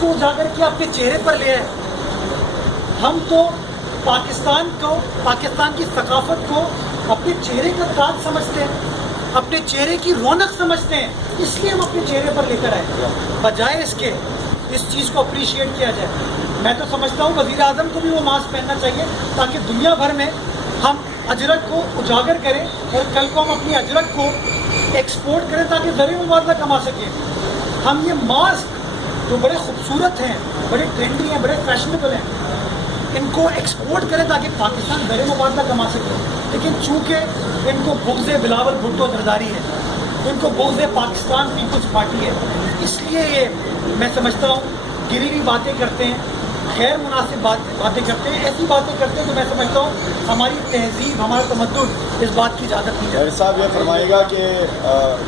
کو اجاگر کیا اپنے چہرے پر لے آئے. ہم تو پاکستان کی ثقافت کو اپنے چہرے کا تاج سمجھتے ہیں, اپنے چہرے کی رونق سمجھتے ہیں, اس لیے ہم اپنے چہرے پر لے کر آئے, بجائے اس کے اس چیز کو اپریشیٹ کیا جائے. میں تو سمجھتا ہوں وزیر اعظم کو بھی وہ ماسک پہننا چاہیے تاکہ دنیا بھر میں ہم اجرک کو اجاگر کریں اور کل کو ہم اپنی اجرک کو ایکسپورٹ کریں تاکہ ذریعہ مبادلہ کما سکیں. ہم یہ ماسک جو بڑے خوبصورت ہیں, بڑے ٹرینڈی ہیں, بڑے فیشنیبل ہیں, ان کو ایکسپورٹ کریں تاکہ پاکستان ذریعہ مبادلہ کما سکے. لیکن چونکہ ان کو بغض بلاول بھٹو زرداری ہے, ان کو بغض پاکستان پیپلز پارٹی ہے, اس لیے یہ میں سمجھتا ہوں گری ہوئی باتیں کرتے ہیں, غیر مناسب باتیں کرتے ہیں, ایسی باتیں کرتے ہیں جو میں سمجھتا ہوں ہماری تہذیب, ہمارا تمدن اس بات کی اجازت نہیں ہے. صاحب یہ فرمائے گا کہ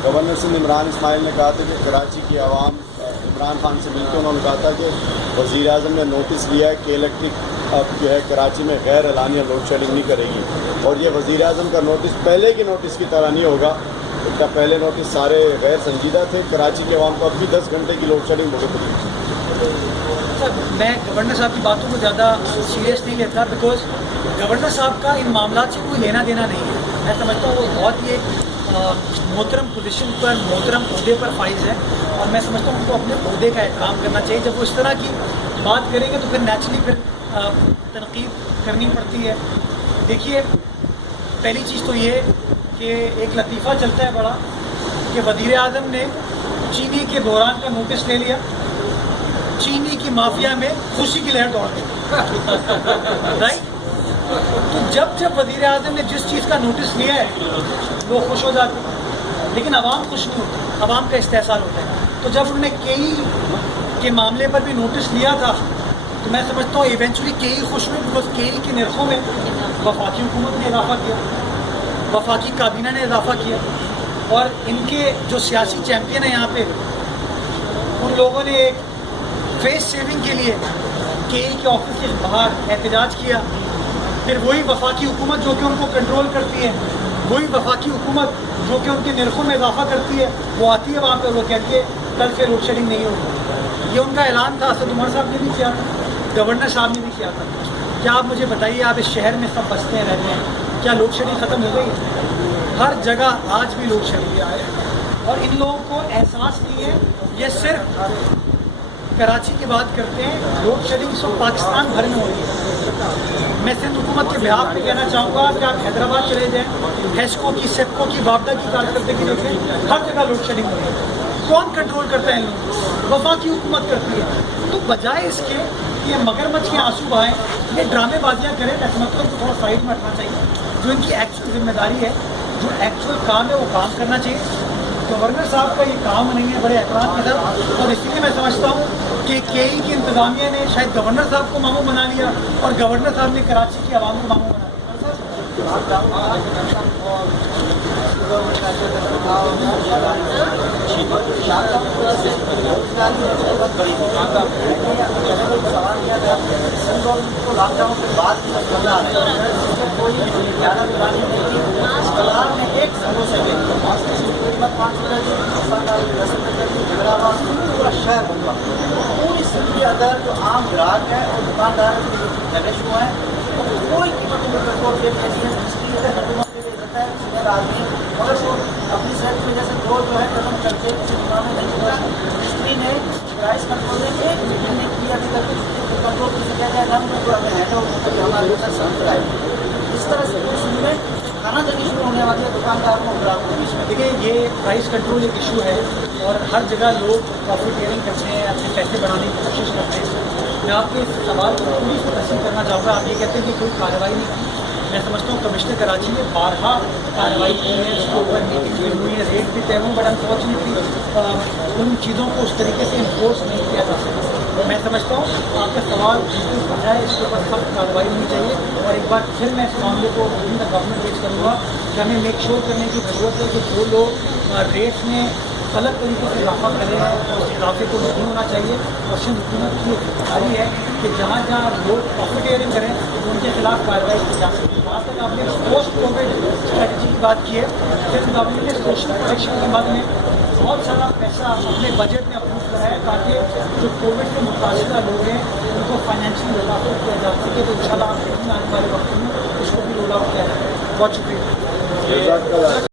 گورنر سندھ عمران اسماعیل نے کہا تھا کہ کراچی کی عوام عمران خان سے مل کے انہوں نے کہا تھا کہ وزیر اعظم نے نوٹس لیا ہے کہ الیکٹرک اب جو ہے کراچی میں غیر اعلانیہ لوڈ شیڈنگ نہیں کرے گی, اور یہ وزیر اعظم کا نوٹس پہلے کے نوٹس کی طرح نہیں ہوگا. اس کا پہلے نوٹس سارے غیر سنجیدہ تھے, کراچی کے عوام کو اب بھی 10 گھنٹے کی لوڈ شیڈنگ بہت ہوئی. میں گورنر صاحب کی باتوں کو زیادہ سیریس نہیں لیتا, بیکاز گورنر صاحب کا ان معاملات سے کوئی لینا دینا نہیں ہے. میں سمجھتا ہوں وہ بہت ہی ایک محترم پوزیشن پر, محترم عہدے پر فائز ہے, اور میں سمجھتا ہوں ان کو اپنے عہدے کا احترام کرنا چاہیے. جب وہ اس طرح کی بات کریں گے تو پھر نیچرلی پھر تنقید کرنی پڑتی ہے. دیکھیے, پہلی چیز تو یہ کہ ایک لطیفہ چلتا ہے بڑا کہ وزیر اعظم نے چینی کے بحران کا نوٹس لے لیا, چینی کی مافیا میں خوشی کی لہر دوڑ گئی, رائٹ. تو جب وزیر اعظم نے جس چیز کا نوٹس لیا ہے وہ خوش ہو جاتے ہیں, لیکن عوام خوش نہیں ہوتی, عوام کا استحصال ہوتا ہے. تو جب انہوں نے کئی کے معاملے پر بھی نوٹس لیا تھا تو میں سمجھتا ہوں ایونچولی کئی خوش ہوئے, بیکاز کئی کے نرخوں میں وفاقی حکومت نے اضافہ کیا, وفاقی کابینہ نے اضافہ کیا, اور ان کے جو سیاسی چیمپئن ہیں یہاں پہ, ان لوگوں نے ایک فیس سیونگ کے لیے کے آفس کے باہر احتجاج کیا. پھر وہی وفاقی حکومت جو کہ ان کو کنٹرول کرتی ہے, وہی وفاقی حکومت جو کہ ان کے نرخوں میں اضافہ کرتی ہے, وہ آتی ہے وہاں پہ, وہ کہتی ہے کل سے لوڈ شیڈنگ نہیں ہوگی. یہ ان کا اعلان تھا, اسد عمر صاحب نے بھی کیا تھا, گورنر صاحب نے بھی کیا تھا. کیا آپ مجھے بتائیے, آپ اس شہر میں سب بستے ہیں, رہتے ہیں, کیا لوڈ شیڈنگ ختم ہو گئی ہے؟ ہر جگہ آج بھی لوڈ شیڈنگ آئے, اور ان لوگوں کو احساس نہیں ہے. یہ صرف کراچی کی بات کرتے ہیں, لوڈ شیڈنگ سب پاکستان بھر میں ہو رہی ہے. میں سندھ حکومت کے بہاف پہ کہنا چاہوں گا کہ آپ حیدرآباد چلے جائیں, ہیسکو کی, سیپکو کی, وابڈا کی کارکردگی دیکھیں, ہر جگہ لوڈ شیڈنگ ہو رہی ہے. کون کنٹرول کرتا ہے ان لوگوں کو؟ وفاقی حکومت کرتی ہے. تو بجائے اس کے کہ یہ مگرمچھ کے آنسو بہائیں, یہ ڈرامے بازیاں کریں, ایسا مطلب کو تھوڑا سائڈ میں ہٹنا چاہیے. جو ان کی ایکچوئل ذمہ داری ہے, جو ایکچوئل کام ہے, وہ کام کرنا چاہیے. گورنر صاحب کا یہ کام نہیں ہے بڑے احترام کے ساتھ, اور اسی لیے میں سمجھتا ہوں کہ کئی کی انتظامیہ نے شاید گورنر صاحب کو ماموں بنا لیا, اور گورنر صاحب نے کراچی کی عوام کو ماموں بنا شہر ہوگا. پوری سندھ کے اندر جو عام گراہک ہے اور دکاندار دہشت ہوا ہے, کوئی قیمتوں میں کنٹرول نہیں ہے. جس کی حکومت کے لیے رہتا ہے سینئر آدمی, مگر وہ اپنی صحت کی وجہ سے دو جو ہے قدم کر کے کسی دکان میں نہیں ہوا. منسٹری نے پرائز کنٹرول نے ایک میٹنگ نہیں کی ابھی تک کنٹرول کی سکیا جائے. ہم جو اپنے ہینڈ اوور کر کے ہمارے ساتھ سمجھ کرائے. اس طرح سے پوری سندھ میں کھانا جگہ شروع ہونے والی ہے دکانداروں اور گراہکوں کے بیچ میں. دیکھیں, یہ پرائز کنٹرول ایک ایشو ہے, اور ہر جگہ لوگ پروفیٹیئرنگ کرتے ہیں, اپنے پیسے بڑھانے کی کوشش کرتے ہیں. میں آپ کے اس سوال کو پوری سے تصحیح کرنا چاہوں گا. آپ یہ کہتے ہیں کہ کوئی کارروائی نہیں کی. میں سمجھتا ہوں کمشنر کراچی نے بارہا کارروائی کی ہے, اس کے اوپر میٹنگ بھی ہوئی ہے, ریٹ بھی طے ہوئی, بٹ انفارچونیٹلی ان چیزوں کو اس طریقے سے انفورس نہیں کیا جا سکتا. میں سمجھتا ہوں آپ کا سوال بالکل بجائے, اس کے اوپر سخت کارروائی ہونی چاہیے. اور ایک بار پھر میں اس معاملے کو گورنمنٹ پیش کروں گا کہ ہمیں میک شور کرنے کی ضرورت ہے کہ جو لوگ ریٹس میں غلط طریقے سے اضافہ کرے ہیں, اس اضافے کو نہیں ہونا چاہیے. اور سندھ حکومت کی ایک ذمہ داری ہے کہ جہاں جہاں لوگ پروفیٹیئرنگ کریں ان کے خلاف کارروائی کی جا سکتی ہے. جہاں تک آپ نے پوسٹ کووڈ اسٹریٹجی کی بات کی ہے, پھر گورنمنٹ نے سوشل پروٹیکشن کے بعد میں بہت سارا پیسہ اپنے بجٹ میں اپروو ہے تاکہ جو کووڈ کے متاثرہ لوگ ہیں ان کو فائنینشلی رول آؤٹ کیا جا سکے. تو انشاءاللہ آپ دیکھیں آنے والے وقت میں اس کو بھی رول آؤٹ کیا جائے. بہت شکریہ.